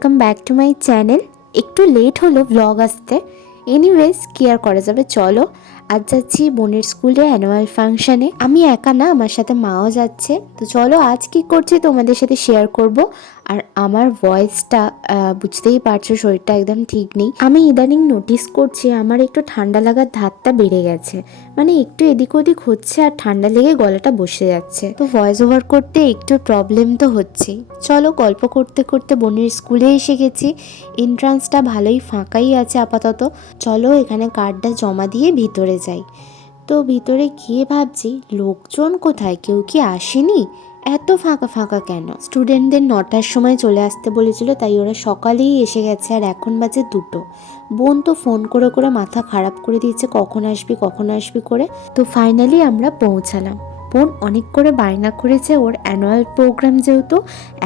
Welcome back to my channel. একটু late হলো blog আসতে, এনিওয়েজ কি আর করা যাবে। চলো আজ যাচ্ছি বোনের স্কুলে অ্যানুয়াল ফাংশানে। আমি একা না, আমার সাথে মাও যাচ্ছে। তো চলো আজ কি করছি তোমাদের সাথে শেয়ার করব। আর আমার ভয়েসটা বুঝতেই পারছো, শরীরটা একদম ঠিক নেই। আমি ইদানিং নোটিস করছি আমার একটু ঠান্ডা লাগার ধাতটা বেড়ে গেছে, মানে একটু এদিক ওদিক হচ্ছে আর ঠান্ডা লেগে গলাটা বসে যাচ্ছে। তো ভয়েস ওভার করতে একটু প্রবলেম তো হচ্ছেই। চলো গল্প করতে করতে বোনের স্কুলে এসে গেছি। এন্ট্রান্সটা ভালোই ফাঁকাই আছে আপাতত। চলো এখানে কার্ডটা জমা দিয়ে ভিতরে যাই। তো ভিতরে গিয়ে ভাবছি লোকজন কোথায়, কেউ কি আসেনি? এত ফাঁকা ফাঁকা কেন? স্টুডেন্টদের 9টার সময় চলে আসতে বলেছিল, তাই ওরা সকালেই এসে গেছে আর এখন বাজে 2টো। বোন তো ফোন করে করে মাথা খারাপ করে দিয়েছে কখন আসবি করে। তো ফাইনালি আমরা পৌঁছালাম। বোন অনেক করে বায়না করেছে, ওর অ্যানুয়াল প্রোগ্রাম যেহেতু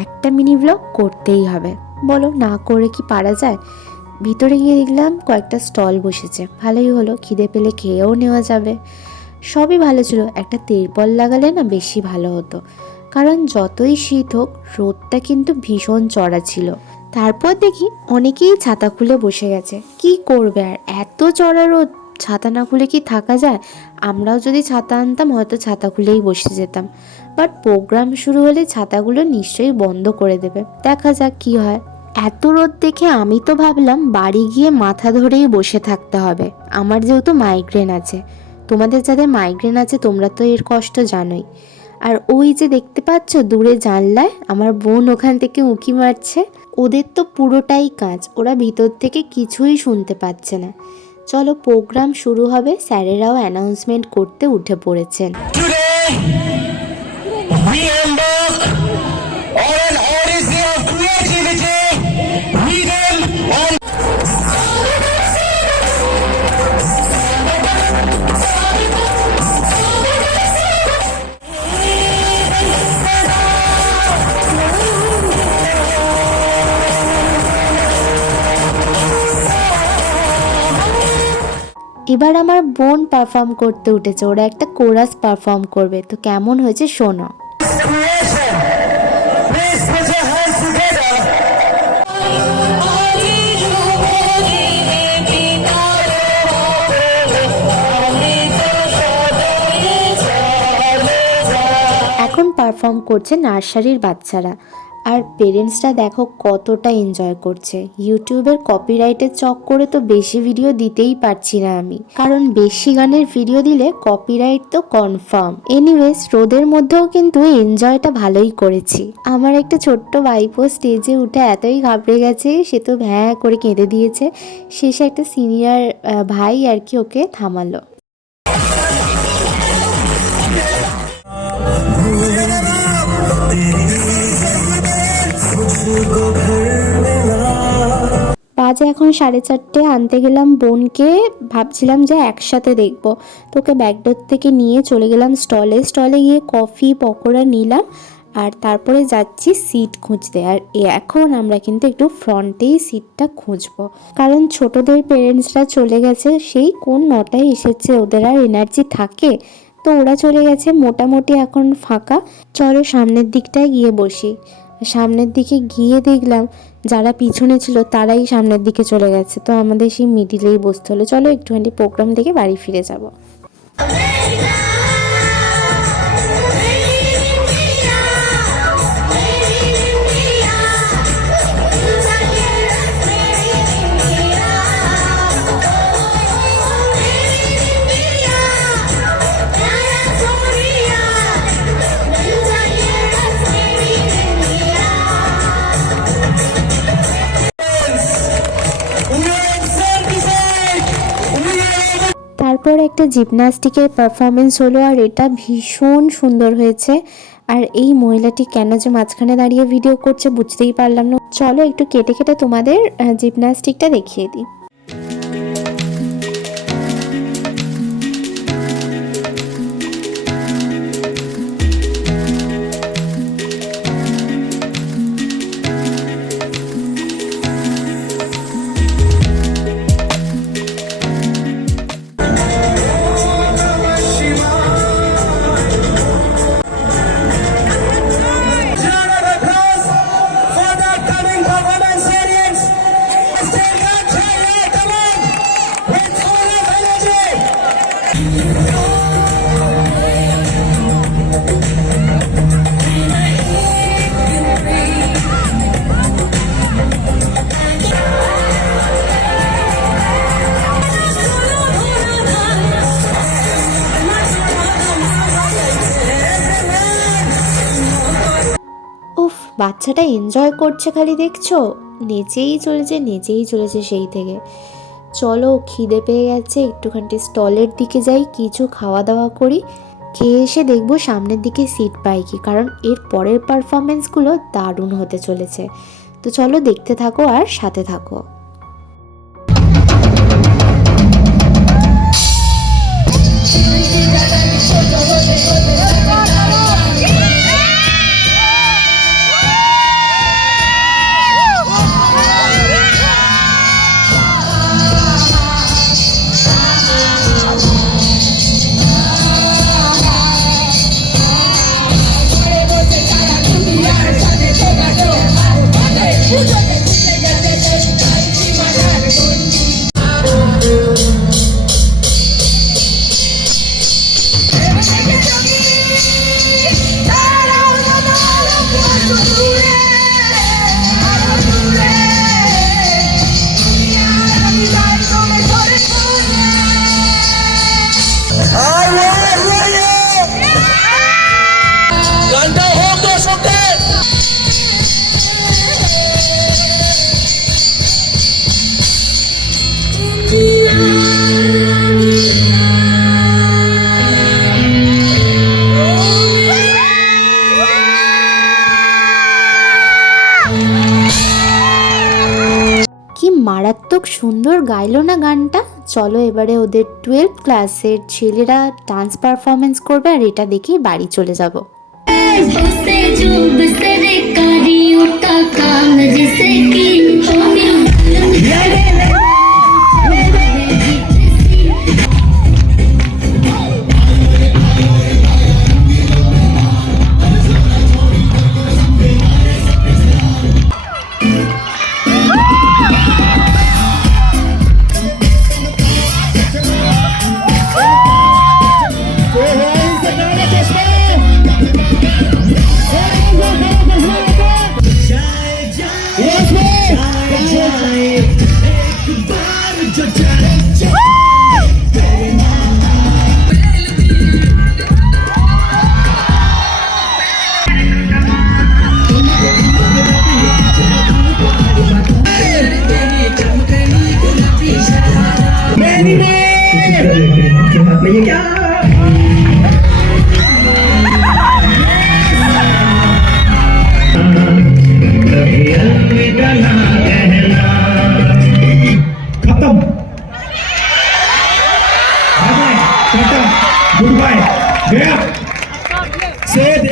একটা মিনি ব্লগ করতেই হবে। বলো না করে কি পারা যায়। ভিতরে গিয়ে দেখলাম কয়েকটা স্টল বসেছে, ভালোই হলো, খিদে পেলে খেয়েও নেওয়া যাবে। সবই ভালো ছিল, একটা তিরপল লাগালে না বেশি ভালো হতো, কারণ যতই শীত হোক রোদটা কিন্তু ভীষণ চড়া ছিল। তারপর দেখি অনেকেই ছাতা খুলে বসে গেছে। কি করবে আর, এত চড়া রোদ, ছাতা না খুলে কি থাকা যায়? আমরাও যদি ছাতা আনতাম হয়তো ছাতা খুলেই বসে যেতাম, বাট প্রোগ্রাম শুরু হলে ছাতাগুলো নিশ্চয়ই বন্ধ করে দেবে। দেখা যাক কি হয়। এত রোদ দেখে আমি তো ভাবলাম বাড়ি গিয়ে মাথা ধরেই বসে থাকতে হবে। আমার যেহেতু মাইগ্রেন আছে, তোমাদের যাদের মাইগ্রেন আছে তোমরা তো এর কষ্ট জানোই। আর ওই যে দেখতে পাচ্ছ দূরে জানলায় আমার বোন ওখান থেকে উঁকি মারছে। ওদের তো পুরোটাই কাজ, ওরা ভিতর থেকে কিছুই শুনতে পাচ্ছে না। চলো প্রোগ্রাম শুরু হবে, স্যারেরাও অ্যানাউন্সমেন্ট করতে উঠে পড়েছেন। এবার আমার বোন পারফর্ম করতে উঠেছে, ওরা একটা কোরাস পারফর্ম করবে। তো কেমন হয়েছে শোনো। এখন পারফর্ম করছে নার্সারির বাচ্চারা, আর পেরেন্টসরা দেখো কতটা এনজয় করছে। ইউটিউবের কপিরাইটের চক্করে তো বেশি ভিডিও দিতেই পারছি না আমি, কারণ বেশি গানের ভিডিও দিলে কপিরাইট তো কনফার্ম। এনিওয়েজ রোদের মধ্যেও কিন্তু এনজয়টা ভালোই করেছি। আমার একটা ছোট্ট ভাইপো স্টেজে উঠে এতই ঘাবড়ে গেছে, সে তো ভ্যাঁ করে কেঁদে দিয়েছে। শেষে একটা সিনিয়র ভাই আর কি ওকে থামালো। বাজে এখন 4:30, আনতে গেলাম বোনকে, ভাবছিলাম যে একসাথে দেখবো। তোকে ব্যাকডোর থেকে নিয়ে চলে গেলাম স্টলে গিয়ে কফি পকোড়া নিলাম, আর তারপরে যাচ্ছি সিট খুঁজতে। আর এখন আমরা কিন্তু একটু ফ্রন্টেই সিটটা খুঁজবো, কারণ ছোটদের পেরেন্টসরা চলে গেছে, সেই কোন 9টায় এসেছে, ওদের আর এনার্জি থাকে? তো ওরা চলে গেছে, মোটামুটি এখন ফাঁকা। চলো সামনের দিকটায় গিয়ে বসি। সামনের দিকে গিয়ে দেখলাম যারা পিছনে ছিল তারাই সামনের দিকে চলে গেছে, তো আমাদের সেই মিডিলেই বসতে হলো। চলো একটুখানি প্রোগ্রাম দেখে বাড়ি ফিরে যাব। তারপর একটা জিমন্যাস্টিকের পারফরমেন্স হলো, আর এটা ভীষণ সুন্দর হয়েছে। আর এই মহিলাটি কেন যে মাঝখানে দাঁড়িয়ে ভিডিও করছে বুঝতেই পারলাম না। চলো একটু কেটে কেটে তোমাদের জিমন্যাস্টিকটা দেখিয়ে দিই। উফ, বাচ্চাটা এনজয় করছে খালি, দেখছো? নেচেই চলেছে সেই থেকে। চলো, খিদে পেয়ে গেছে, একটুখানি স্টলের দিকে যাই, কিছু খাওয়া দাওয়া করি। খেয়ে এসে দেখবো সামনের দিকে সিট পাই কি, কারণ এর পরের পারফরমেন্সগুলো দারুণ হতে চলেছে। তো চলো, দেখতে থাকো আর সাথে থাকো। কি মারাত্মক সুন্দর গাইলো না গানটা। চলো, এবারে ওদের 12th ক্লাসের ছেলেরা ডান্স পারফরমেন্স করবে, আর এটা দেখেই বাড়ি চলে যাব। गुड बाय गया से